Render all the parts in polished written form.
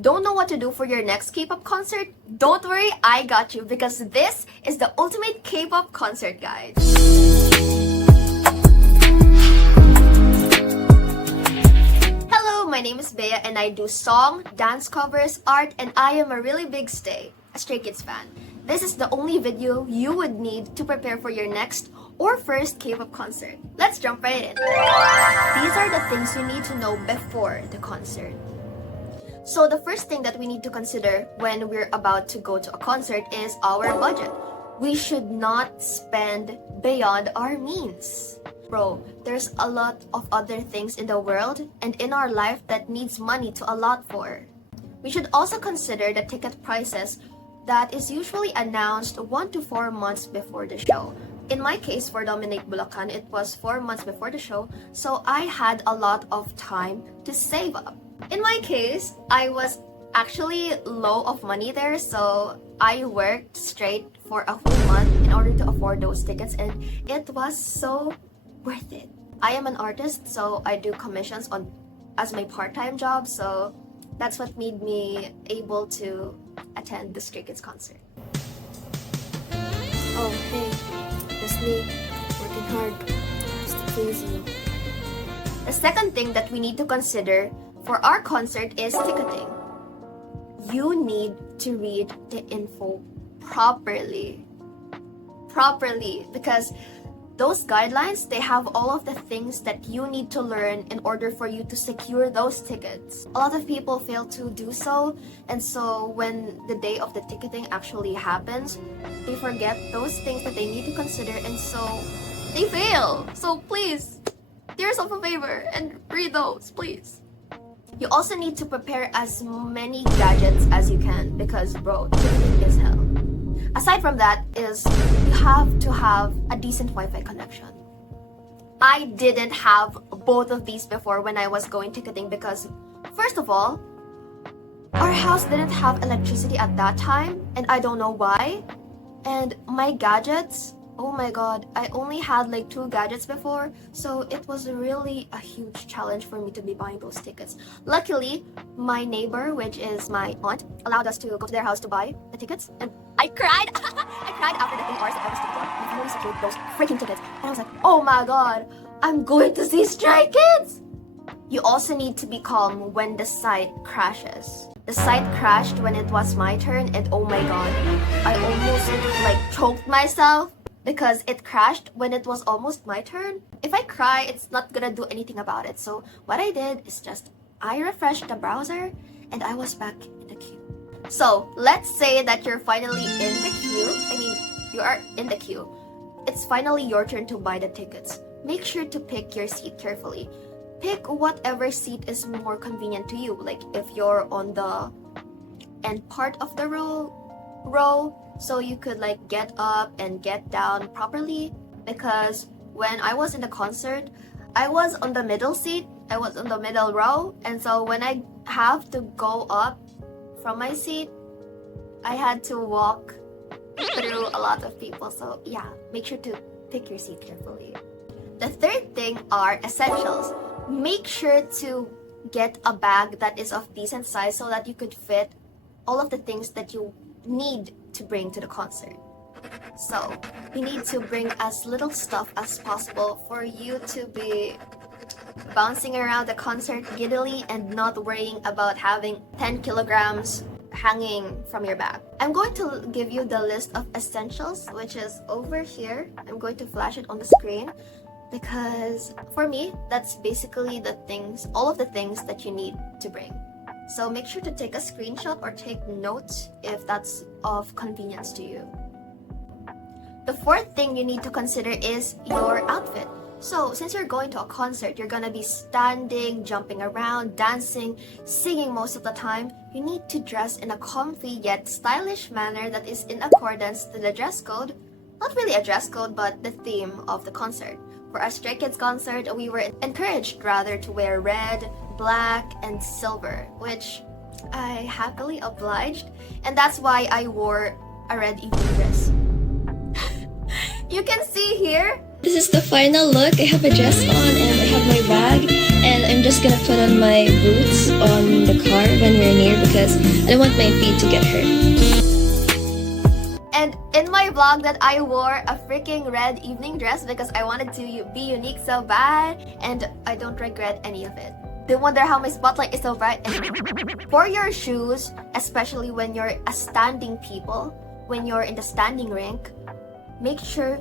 Don't know what to do for your next K-pop concert? Don't worry, I got you, because this is the ultimate K-pop concert guide. Hello, my name is Bea and I do song, dance covers, art, and I am a really big a Stray Kids fan. This is the only video you would need to prepare for your next or first K-pop concert. Let's jump right in. These are the things you need to know before the concert. So the first thing that we need to consider when we're about to go to a concert is our budget. We should not spend beyond our means. Bro, there's a lot of other things in the world and in our life that needs money to allot for. We should also consider the ticket prices that is usually announced 1 to 4 months before the show. In my case, for Dominate Bulacan, it was 4 months before the show, so I had a lot of time to save up. In my case, I was actually low of money there, so I worked straight for a whole month in order to afford those tickets, and it was so worth it. I am an artist, so I do commissions as my part-time job, so that's what made me able to attend the Stray Kids concert. Oh, hey, just me, working hard, just to please you. The second thing that we need to consider for our concert is ticketing. You need to read the info properly, because those guidelines, they have all of the things that you need to learn in order for you to secure those tickets. A lot of people fail to do so, and so when the day of the ticketing actually happens, they forget those things that they need to consider, and so they fail. So please, do yourself a favor and read those, please. You also need to prepare as many gadgets as you can, because bro, ticketing is hell. Aside from that is, you have to have a decent Wi-Fi connection. I didn't have both of these before when I was going ticketing because, first of all, our house didn't have electricity at that time, and I don't know why. And my gadgets, oh my god, I only had like 2 gadgets before, so it was really a huge challenge for me to be buying those tickets. Luckily, my neighbor, which is my aunt, allowed us to go to their house to buy the tickets, and I cried! I cried after the 3 hours that I was ticketing. I finally secured those freaking tickets, and I was like, oh my god, I'm going to see Stray Kids! You also need to be calm when the site crashes. The site crashed when it was my turn, and oh my god, I almost like choked myself because it crashed when it was almost my turn. If I cry, it's not gonna do anything about it. So what I did is just, I refreshed the browser and I was back in the queue. So let's say that you're finally in the queue. You are in the queue. It's finally your turn to buy the tickets. Make sure to pick your seat carefully. Pick whatever seat is more convenient to you. Like if you're on the end part of the row, so you could like get up and get down properly, because when I was in the concert, I was on the middle seat, I was on the middle row, and so when I have to go up from my seat, I had to walk through a lot of people. So yeah, make sure to pick your seat carefully. The third thing are essentials. Make sure to get a bag that is of decent size so that you could fit all of the things that you need to bring to the concert. So you need to bring as little stuff as possible for you to be bouncing around the concert giddily and not worrying about having 10 kilograms hanging from your back. I'm going to give you the list of essentials, which is over here. I'm going to flash it on the screen because for me, that's basically the things, all of the things that you need to bring. So make sure to take a screenshot or take notes if that's of convenience to you. The fourth thing you need to consider is your outfit. So since you're going to a concert, you're gonna be standing, jumping around, dancing, singing most of the time. You need to dress in a comfy yet stylish manner that is in accordance to the dress code. Not really a dress code, but the theme of the concert. For a Stray Kids concert, we were encouraged rather to wear red, black, and silver, which I happily obliged, and that's why I wore a red evening dress. You can see here, this is the final look. I have a dress on and I have my bag, And I'm just gonna put on my boots on the car when we're near because I don't want my feet to get hurt. And in my vlog that I wore a freaking red evening dress because I wanted to be unique so bad, and I don't regret any of it. They wonder how my spotlight is so bright. For your shoes, especially when you're a standing people, when you're in the standing rink, make sure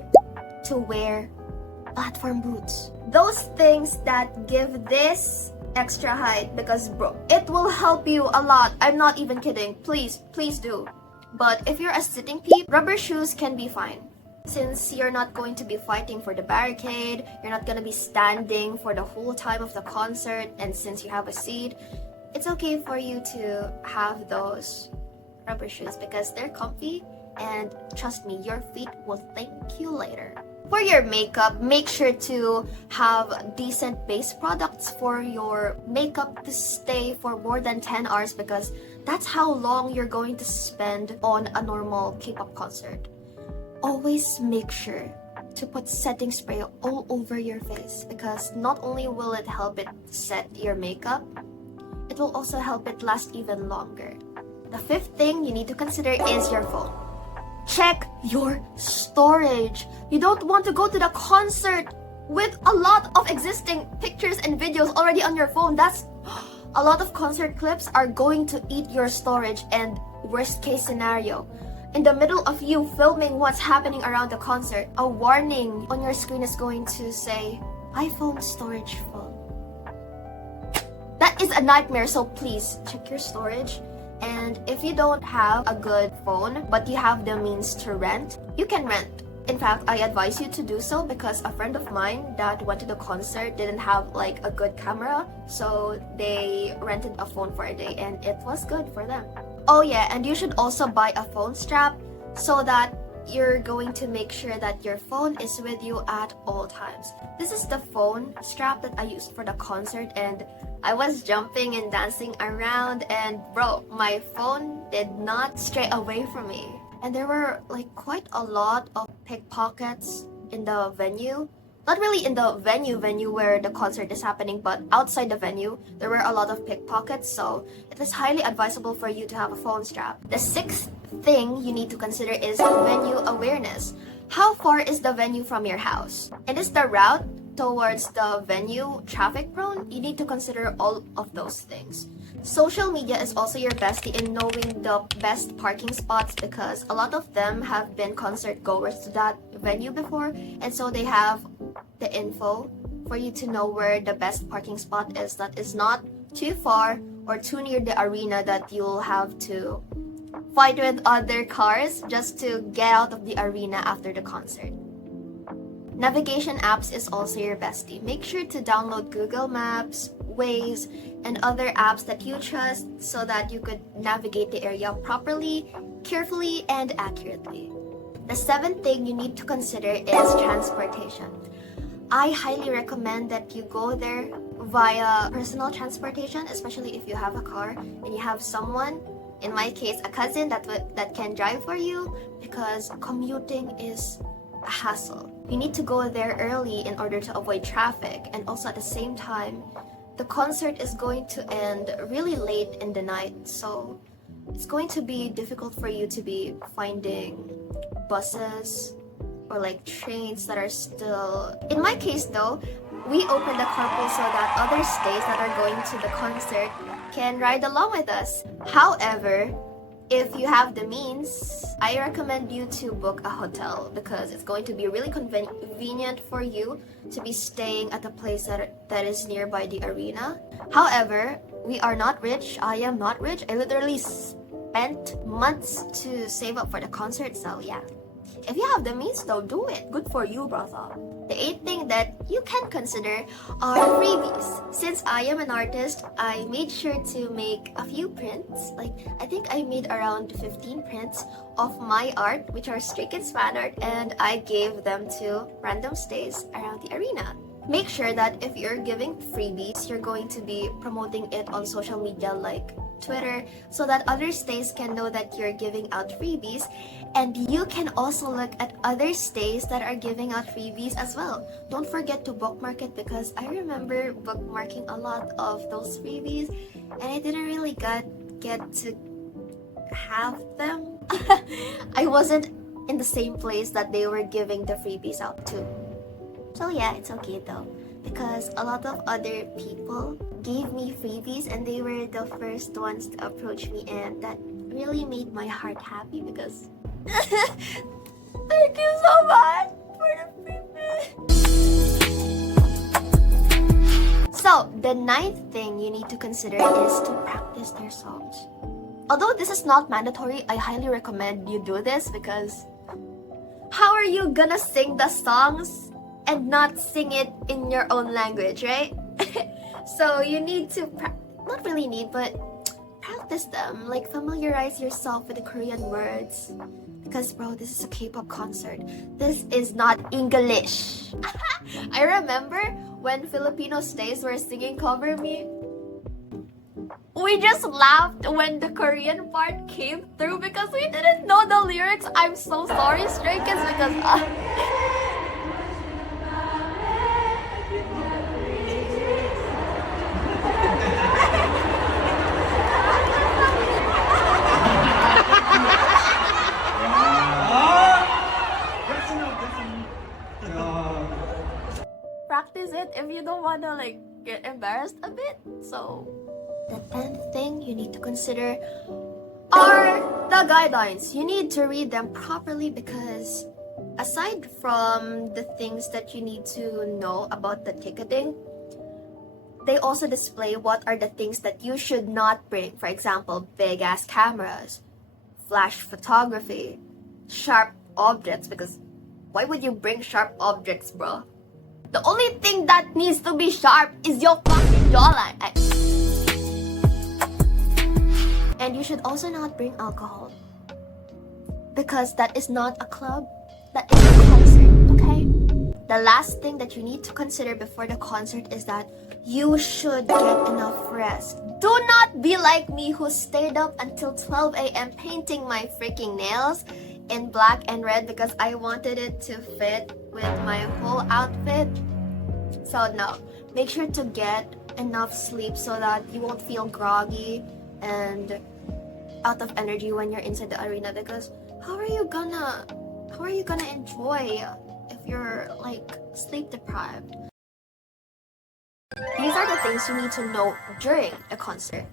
to wear platform boots. Those things that give this extra height, because bro, it will help you a lot. I'm not even kidding. Please do. But if you're a sitting peep, rubber shoes can be fine. Since you're not going to be fighting for the barricade, you're not going to be standing for the whole time of the concert, and since you have a seat, it's okay for you to have those rubber shoes because they're comfy, and trust me, your feet will thank you later. For your makeup, make sure to have decent base products for your makeup to stay for more than 10 hours because that's how long you're going to spend on a normal K-pop concert. Always make sure to put setting spray all over your face because not only will it help it set your makeup, it will also help it last even longer. The fifth thing you need to consider is your phone. Check your storage. You don't want to go to the concert with a lot of existing pictures and videos already on your phone. That's a lot of concert clips are going to eat your storage, and worst case scenario, in the middle of you filming what's happening around the concert, a warning on your screen is going to say, iPhone storage full. That is a nightmare, so please check your storage. And if you don't have a good phone, but you have the means to rent, you can rent. In fact, I advise you to do so because a friend of mine that went to the concert didn't have like a good camera, so they rented a phone for a day and it was good for them. Oh yeah, and you should also buy a phone strap so that you're going to make sure that your phone is with you at all times. This is the phone strap that I used for the concert, and I was jumping and dancing around, and bro, my phone did not stray away from me. And there were like quite a lot of pickpockets in the venue. Not really in the venue where the concert is happening, but outside the venue, there were a lot of pickpockets, so it is highly advisable for you to have a phone strap. The sixth thing you need to consider is venue awareness. How far is the venue from your house? And is the route towards the venue traffic prone? You need to consider all of those things. Social media is also your bestie in knowing the best parking spots because a lot of them have been concert goers to that venue before, and so they have the info for you to know where the best parking spot is that is not too far or too near the arena that you'll have to fight with other cars just to get out of the arena after the concert. Navigation apps is also your bestie. Make sure to download Google Maps, Waze, and other apps that you trust so that you could navigate the area properly, carefully, and accurately. The seventh thing you need to consider is transportation. I highly recommend that you go there via personal transportation, especially if you have a car and you have someone, in my case a cousin, that can drive for you, because commuting is a hassle. You need to go there early in order to avoid traffic, and also at the same time, the concert is going to end really late in the night, so it's going to be difficult for you to be finding buses or like trains that are still... In my case though, we opened the carpool so that other stays that are going to the concert can ride along with us. However, if you have the means, I recommend you to book a hotel because it's going to be really convenient for you to be staying at a place that is nearby the arena. However, we are not rich. I am not rich. I literally spent months to save up for the concert, so yeah. If you have the means though, do it. Good for you, brother. The eighth thing that you can consider are freebies. Since I am an artist, I made sure to make a few prints. Like, I think I made around 15 prints of my art, which are Stray Kids fan art, and I gave them to random stays around the arena. Make sure that if you're giving freebies, you're going to be promoting it on social media like Twitter, so that other stays can know that you're giving out freebies. And you can also look at other stays that are giving out freebies as well. Don't forget to bookmark it, because I remember bookmarking a lot of those freebies and I didn't really get to have them. I wasn't in the same place that they were giving the freebies out to. So yeah, it's okay though, because a lot of other people gave me freebies and they were the first ones to approach me, and that really made my heart happy because thank you so much for the freebies. So the 9th thing you need to consider is to practice their songs. Although this is not mandatory, I highly recommend you do this, because how are you gonna sing the songs and not sing it in your own language, right? So you need to, not really need, but practice them. Like, familiarize yourself with the Korean words. Because bro, this is a K-pop concert. This is not English. I remember when Filipino stays were singing Cover Me. We just laughed when the Korean part came through because we didn't know the lyrics. I'm so sorry, Stray Kids, because practice it if you don't want to like get embarrassed a bit. So the 10th thing you need to consider are the guidelines. You need to read them properly, because aside from the things that you need to know about the ticketing, they also display what are the things that you should not bring. For example, big ass cameras, flash photography, sharp objects, because why would you bring sharp objects, bro? The only thing that needs to be sharp is your fucking jawline. And you should also not bring alcohol, because that is not a club, that is a concert, okay? The last thing that you need to consider before the concert is that you should get enough rest. Do not be like me, who stayed up until 12 a.m. painting my freaking nails in black and red because I wanted it to fit with my whole outfit. So no, make sure to get enough sleep so that you won't feel groggy and out of energy when you're inside the arena, because how are you gonna enjoy if you're like sleep deprived? These are the things you need to know during a concert.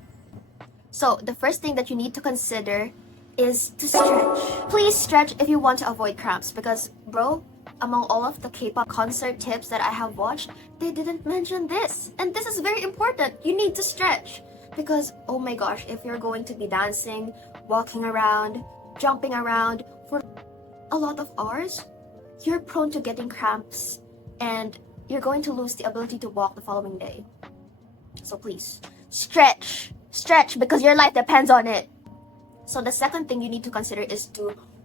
So the first thing that you need to consider is to stretch. Please stretch if you want to avoid cramps, because bro, among all of the K-pop concert tips that I have watched, they didn't mention this. And this is very important. You need to stretch. Because, oh my gosh, if you're going to be dancing, walking around, jumping around for a lot of hours, you're prone to getting cramps and you're going to lose the ability to walk the following day. So please, stretch. Stretch, because your life depends on it. So the second thing you need to consider is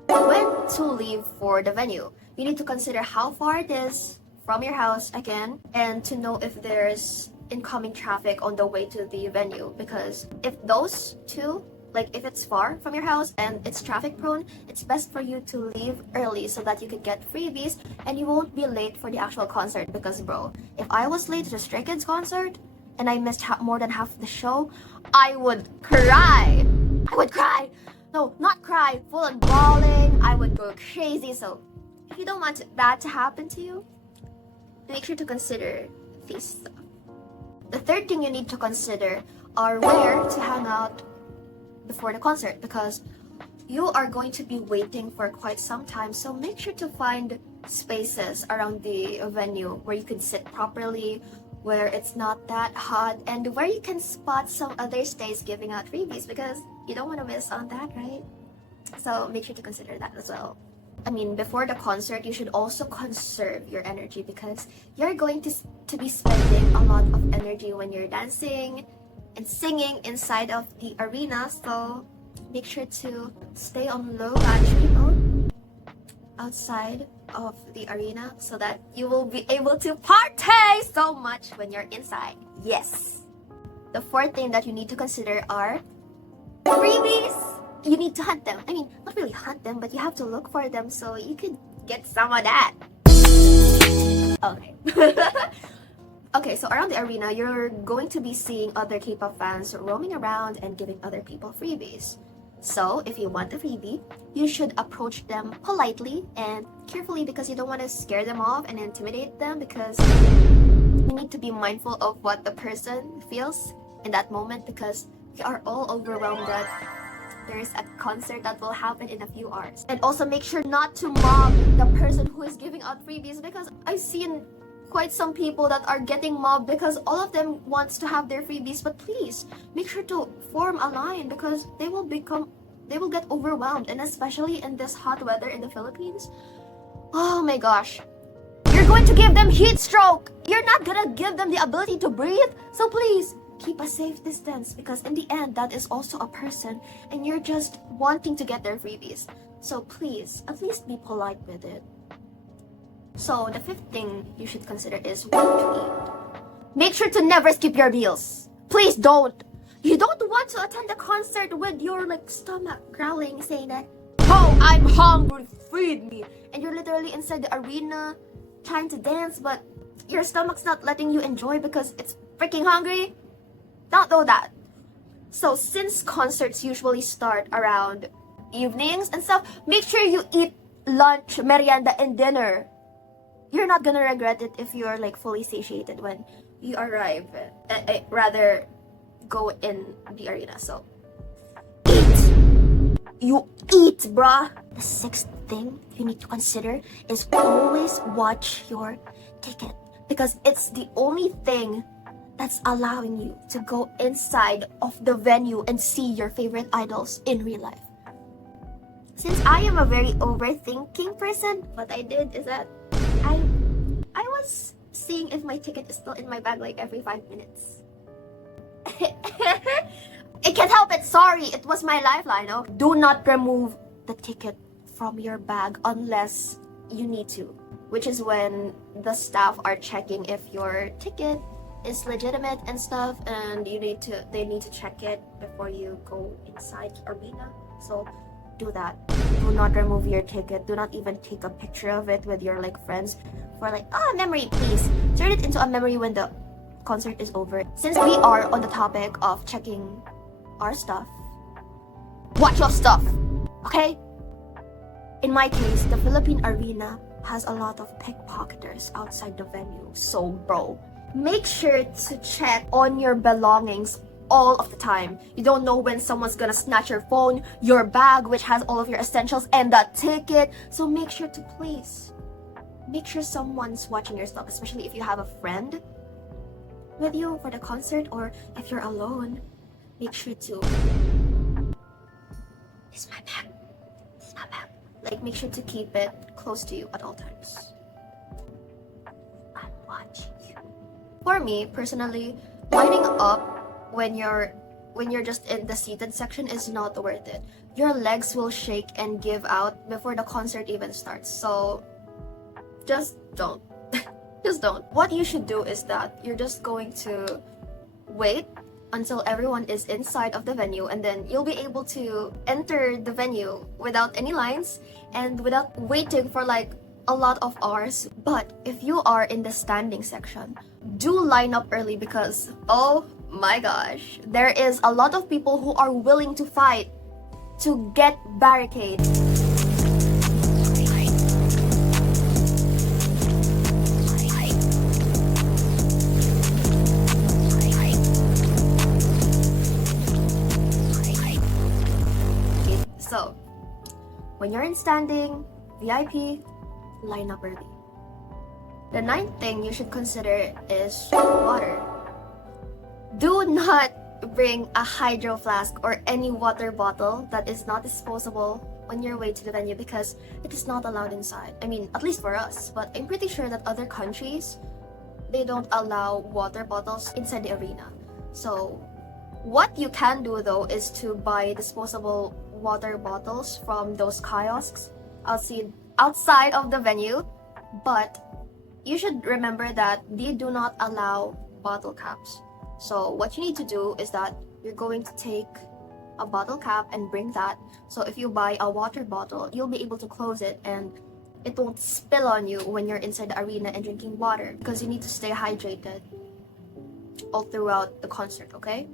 when to leave for the venue. You need to consider how far it is from your house again, and to know if there's incoming traffic on the way to the venue, because if those two, like if it's far from your house and it's traffic prone, it's best for you to leave early so that you could get freebies and you won't be late for the actual concert. Because bro, if I was late to the Stray Kids concert and I missed more than half the show, I would cry. No, not cry, full on bawling. I would go crazy. So if you don't want that to happen to you, make sure to consider these stuff. The third thing you need to consider are where to hang out before the concert, because you are going to be waiting for quite some time. So make sure to find spaces around the venue where you can sit properly, where it's not that hot, and where you can spot some other stays giving out freebies, because you don't want to miss on that, right? So make sure to consider that as well. I mean, before the concert, you should also conserve your energy, because you're going to be spending a lot of energy when you're dancing and singing inside of the arena. So make sure to stay on low battery mode outside of the arena so that you will be able to party so much when you're inside. Yes. The fourth thing that you need to consider are freebies, you need to hunt them. I mean, not really hunt them, but you have to look for them so you could get some of that. Okay. Okay, so around the arena, you're going to be seeing other K-pop fans roaming around and giving other people freebies. So, if you want a freebie, you should approach them politely and carefully because you don't want to scare them off and intimidate them, because you need to be mindful of what the person feels in that moment, because we are all overwhelmed that there's a concert that will happen in a few hours. And also make sure not to mob the person who is giving out freebies, because I've seen quite some people that are getting mobbed because all of them wants to have their freebies. But please make sure to form a line, because they will get overwhelmed, and especially in this hot weather in the Philippines. Oh my gosh, you're going to give them heat stroke. You're not gonna give them the ability to breathe. So please keep a safe distance, because in the end that is also a person and you're just wanting to get their freebies. So please at least be polite with it. So the fifth thing you should consider is what to eat. Make sure to never skip your meals. Please don't. You don't want to attend the concert with your stomach growling, saying that, "Oh, I'm hungry, feed me." And you're literally inside the arena trying to dance, but your stomach's not letting you enjoy because it's freaking hungry. Don't do that. So since concerts usually start around evenings and stuff, make sure you eat lunch, merienda, and dinner. You're not gonna regret it if you're fully satiated when you arrive. Rather go in the arena. So eat. You eat, bruh. The sixth thing you need to consider is always watch your ticket, because it's the only thing that's allowing you to go inside of the venue and see your favorite idols in real life. Since I am a very overthinking person, what I did is that I was seeing if my ticket is still in my bag every 5 minutes. I can't help it, sorry, it was my lifeline. No? Do not remove the ticket from your bag unless you need to, which is when the staff are checking if your ticket is legitimate and stuff, and they need to check it before you go inside the arena. So do that. Do not remove your ticket. Do not even take a picture of it with your friends for memory. Please turn it into a memory when the concert is over. Since we are on the topic of checking our stuff, watch your stuff, okay? In my case, the Philippine arena has a lot of pickpocketers outside the venue. So bro, make sure to check on your belongings all of the time. You don't know when someone's gonna snatch your phone, your bag, which has all of your essentials, and the ticket. So make sure to please make sure someone's watching your stuff, especially if you have a friend with you for the concert, or if you're alone. Make sure to, this is my bag, this is my bag. Make sure to keep it close to you at all times. I'm watching you. For me personally, lining up when you're just in the seated section is not worth it. Your legs will shake and give out before the concert even starts. So just don't. Just don't. What you should do is that you're just going to wait until everyone is inside of the venue, and then you'll be able to enter the venue without any lines and without waiting for a lot of hours. But if you are in the standing section, do line up early, because oh my gosh, there is a lot of people who are willing to fight to get barricades. So when you're in standing, VIP, line up early. The ninth thing you should consider is water. Do not bring a hydro flask or any water bottle that is not disposable on your way to the venue, because it is not allowed inside. I mean, at least for us, but I'm pretty sure that other countries, they don't allow water bottles inside the arena. So what you can do though is to buy disposable water bottles from those kiosks outside of the venue, but you should remember that they do not allow bottle caps. So what you need to do is that you're going to take a bottle cap and bring that. So if you buy a water bottle, you'll be able to close it and it won't spill on you when you're inside the arena and drinking water, because you need to stay hydrated all throughout the concert, okay?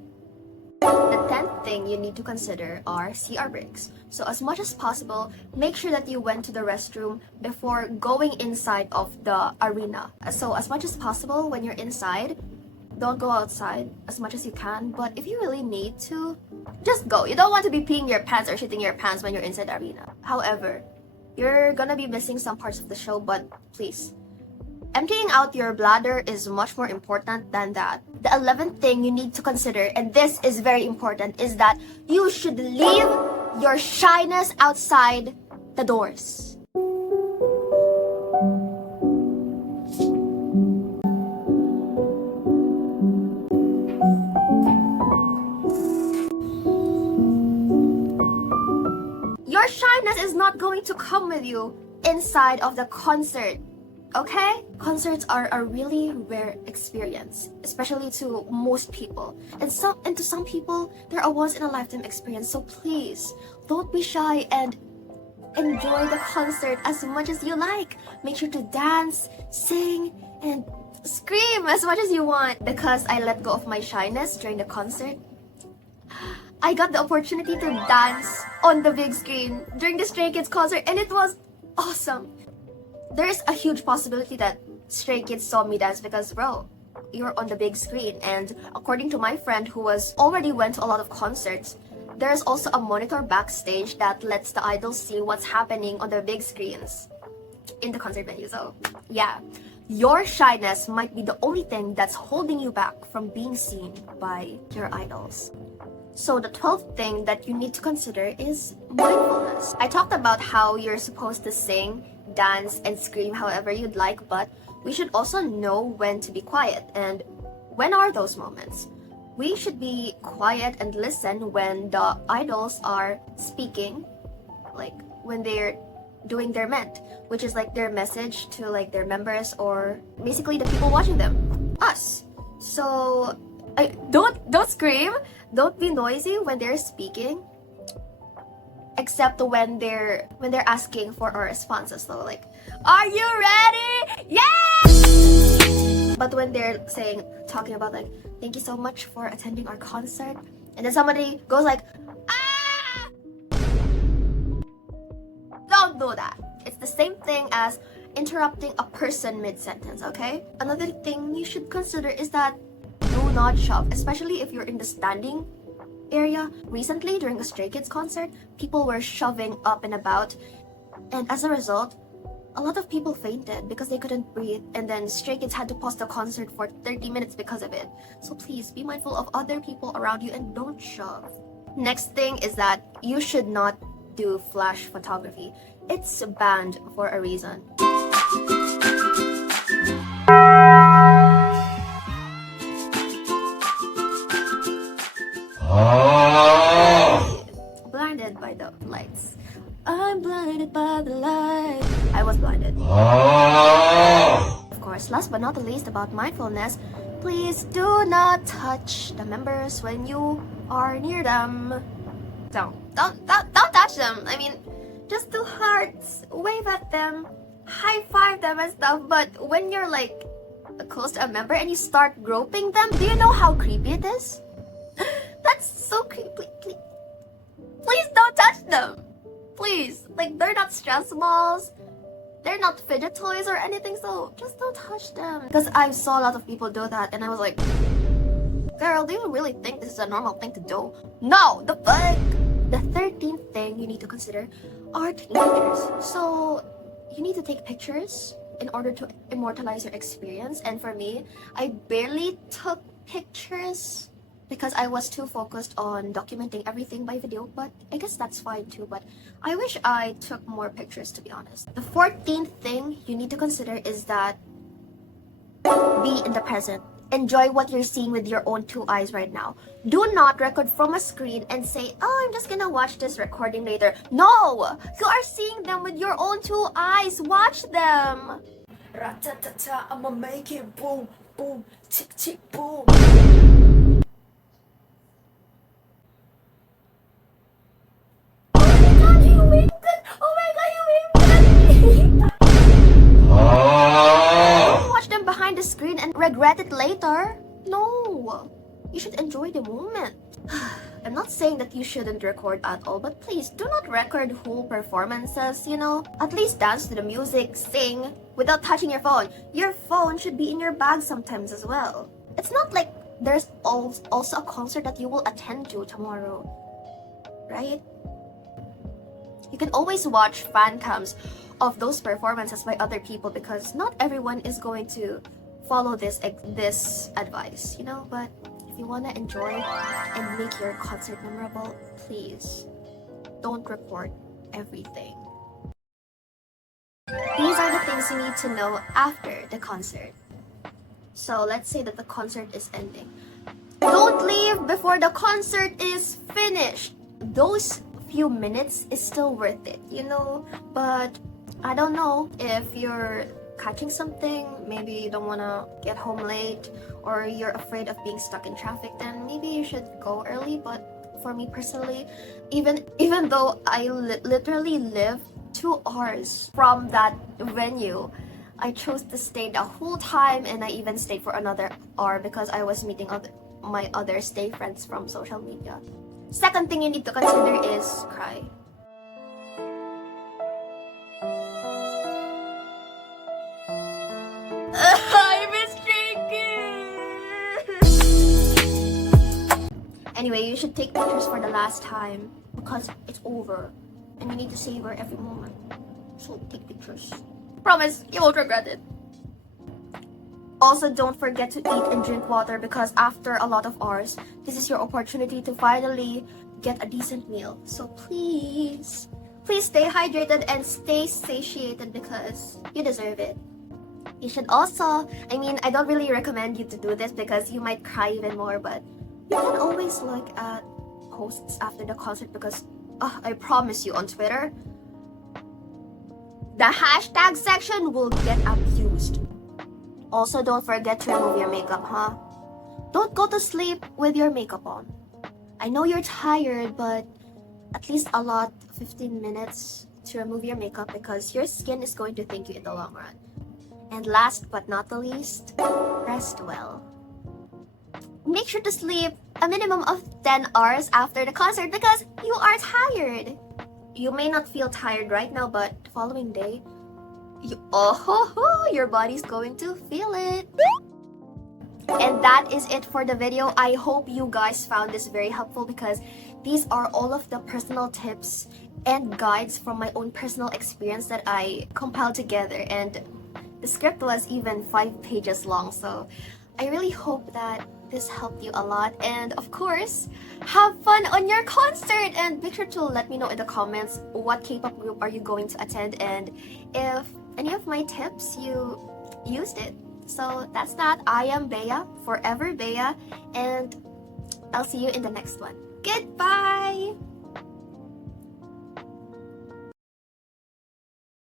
The 10th thing you need to consider are CR breaks. So as much as possible, make sure that you went to the restroom before going inside of the arena. So as much as possible, when you're inside, don't go outside as much as you can. But if you really need to, just go. You don't want to be peeing your pants or shitting your pants when you're inside the arena. However, you're gonna be missing some parts of the show, but please, emptying out your bladder is much more important than that. The 11th thing you need to consider, and this is very important, is that you should leave your shyness outside the doors. Your shyness is not going to come with you inside of the concert. Okay? Concerts are a really rare experience, especially to most people. And to some people, they're a once-in-a-lifetime experience. So please, don't be shy and enjoy the concert as much as you like. Make sure to dance, sing, and scream as much as you want. Because I let go of my shyness during the concert, I got the opportunity to dance on the big screen during the Stray Kids concert, and it was awesome. There's a huge possibility that Stray Kids saw me dance because, bro, you're on the big screen. And according to my friend who already went to a lot of concerts, there's also a monitor backstage that lets the idols see what's happening on the big screens in the concert venue. So yeah, your shyness might be the only thing that's holding you back from being seen by your idols. So the 12th thing that you need to consider is mindfulness. I talked about how you're supposed to sing, dance, and scream however you'd like, but we should also know when to be quiet. And when are those moments? We should be quiet and listen when the idols are speaking, like when they're doing their ment, which is like their message to like their members or basically the people watching them, us. So don't scream, don't be noisy when they're speaking, except when they're asking for our responses. So like, are you ready? Yes! But when they're talking about like, thank you so much for attending our concert, and then somebody goes like, ah! Don't do that. It's the same thing as interrupting a person mid-sentence, okay? Another thing you should consider is that do not shove, especially if you're in the standing area. Recently, during a Stray Kids concert, people were shoving up and about, and as a result, a lot of people fainted because they couldn't breathe, and then Stray Kids had to pause the concert for 30 minutes because of it. So please, be mindful of other people around you and don't shove. Next thing is that you should not do flash photography. It's banned for a reason. Blinded by the lights. I'm blinded by the light. I was blinded. Of course, last but not the least about mindfulness, please do not touch the members when you are near them. Don't touch them. I mean, just do hearts, wave at them, high five them and stuff. But when you're like close to a member and you start groping them, do you know how creepy it is? That's so creepy. Please don't touch them. Please. Like, they're not stress balls. They're not fidget toys or anything, so just don't touch them. Because I saw a lot of people do that, and I was like, girl, do you really think this is a normal thing to do? No, the fuck? The 13th thing you need to consider are taking pictures. So, you need to take pictures in order to immortalize your experience. And for me, I barely took pictures because I was too focused on documenting everything by video, but I guess that's fine too. But I wish I took more pictures, to be honest. The 14th thing you need to consider is that be in the present. Enjoy what you're seeing with your own two eyes right now. Do not record from a screen and say, oh, I'm just gonna watch this recording later. No! You are seeing them with your own two eyes. Watch them! Ra-ta-ta-ta, I'ma make it boom, boom, tick, tick, boom. regret it later. No, you should enjoy the moment. I'm not saying that you shouldn't record at all, but please do not record whole performances, you know? At least dance to the music, sing, without touching your phone. Your phone should be in your bag sometimes as well. It's not like there's also a concert that you will attend to tomorrow, right? You can always watch fan cams of those performances by other people because not everyone is going to follow this advice, you know? But if you want to enjoy and make your concert memorable, please don't record everything. These are the things you need to know after the concert. So let's say that the concert is ending. Don't leave before the concert is finished. Those few minutes is still worth it, you know? But I don't know if you're catching something, maybe you don't want to get home late, or you're afraid of being stuck in traffic, then maybe you should go early. But for me personally, even though I literally live 2 hours from that venue, I chose to stay the whole time, and I even stayed for another hour because I was meeting my other stay friends from social media. Second thing you need to consider is cry. I miss drinking! Anyway, you should take pictures for the last time because it's over and you need to savor every moment. So take pictures. Promise, you won't regret it. Also, don't forget to eat and drink water because after a lot of hours, this is your opportunity to finally get a decent meal. So please stay hydrated and stay satiated because you deserve it. You should also, I don't really recommend you to do this because you might cry even more, but you can always look at posts after the concert because I promise you on Twitter, the hashtag section will get abused. Also, don't forget to remove your makeup, huh? Don't go to sleep with your makeup on. I know you're tired, but at least allot 15 minutes to remove your makeup because your skin is going to thank you in the long run. And last but not the least, rest well. Make sure to sleep a minimum of 10 hours after the concert because you are tired. You may not feel tired right now, but the following day, your body's going to feel it. And that is it for the video. I hope you guys found this very helpful because these are all of the personal tips and guides from my own personal experience that I compiled together, and the script was even 5 pages long, so I really hope that this helped you a lot. And of course, have fun on your concert and make sure to let me know in the comments what K-pop group are you going to attend and if any of my tips you used it. So that's that. I am Bea, forever Bea, and I'll see you in the next one. Goodbye!